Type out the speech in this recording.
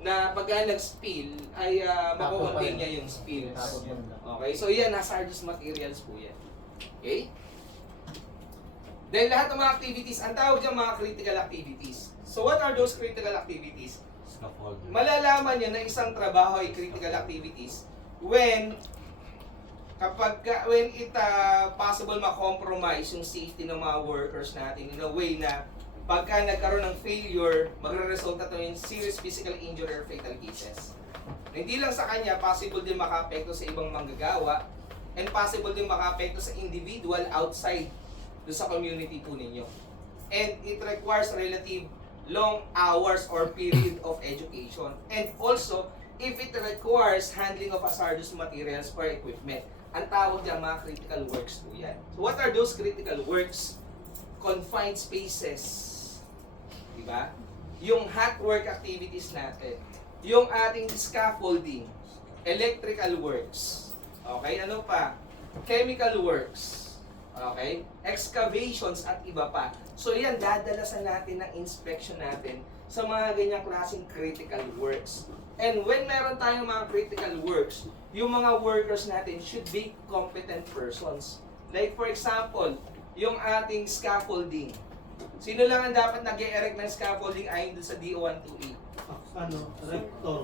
na pagka nag-spill ay makukontain niya yung spills. Okay, so yan, nasa hazardous materials po yan. Okay? Then lahat ng mga activities, ang tawag dyan mga critical activities. So what are those critical activities? Scaffolding. Malalaman nyo na isang trabaho ay critical activities when it possible ma-compromise yung safety ng mga workers natin in a way na pagka nagkaroon ng failure, magre-resulta ito yung serious physical injury or fatal cases. Hindi lang sa kanya, possible din maka-apekto sa ibang manggagawa and possible din maka-apekto sa individual outside do sa community po ninyo. And it requires relative long hours or period of education. And also, if it requires handling of hazardous materials or equipment, ang tawag dyan mga critical works po yan. So what are those critical works? Confined spaces. Diba? Yung hot work activities natin. Yung ating scaffolding. Electrical works. Okay, ano pa? Chemical works. Okay? Excavations at iba pa. So yan, dadalasan natin ng inspection natin sa mga ganyang klaseng critical works. And when meron tayong mga critical works, yung mga workers natin should be competent persons. Like for example, yung ating scaffolding. Sino lang ang dapat nag-e-erect ng scaffolding ayon doon sa DO 128? Ano? Rector.